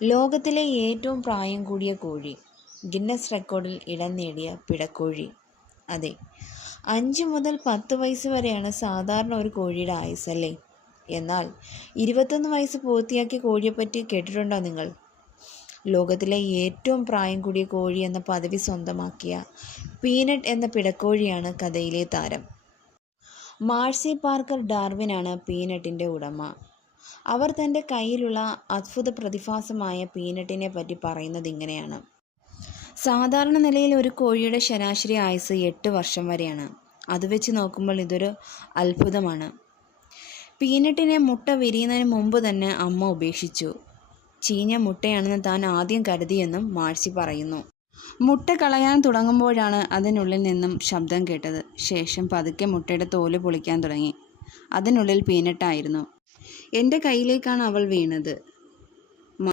ലോകത്തിലെ ഏറ്റവും പ്രായം കൂടിയ കോഴി, ഗിന്നസ് റെക്കോർഡിൽ ഇടം നേടിയ പിടക്കോഴി. അതെ, 5 മുതൽ 10 വയസ്സ് വരെയാണ് സാധാരണ ഒരു കോഴിയുടെ ആയുസ്സല്ലേ. എന്നാൽ 21 വയസ്സ് പൂർത്തിയാക്കിയ കോഴിയെപ്പറ്റി കേട്ടിട്ടുണ്ടോ നിങ്ങൾ? ലോകത്തിലെ ഏറ്റവും പ്രായം കൂടിയ കോഴി എന്ന പദവി സ്വന്തമാക്കിയ പീനട്ട് എന്ന പിടക്കോഴിയാണ് കഥയിലെ താരം. മാർസി പാർക്കർ ഡാർവിനാണ് പീനട്ടിൻ്റെ ഉടമ. അവർ തൻ്റെ കയ്യിലുള്ള അത്ഭുത പ്രതിഭാസമായ പീനട്ടിനെ പറ്റി പറയുന്നത് ഇങ്ങനെയാണ്. സാധാരണ നിലയിൽ ഒരു കോഴിയുടെ ശരാശരി ആയുസ് 8 വർഷം വരെയാണ്. അത് വെച്ച് നോക്കുമ്പോൾ ഇതൊരു അത്ഭുതമാണ്. പീനട്ടിനെ മുട്ട വിരിയുന്നതിന് മുമ്പ് തന്നെ അമ്മ ഉപേക്ഷിച്ചു. ചീഞ്ഞ മുട്ടയാണെന്ന് താൻ ആദ്യം കരുതിയെന്നും മാർസി പറയുന്നു. മുട്ട കളയാൻ തുടങ്ങുമ്പോഴാണ് അതിനുള്ളിൽ നിന്നും ശബ്ദം കേട്ടത്. ശേഷം പതുക്കെ മുട്ടയുടെ തോല് പൊളിക്കാൻ തുടങ്ങി. അതിനുള്ളിൽ പീനട്ടായിരുന്നു. എൻ്റെ കയ്യിലേക്കാണ് അവൾ വീണത്.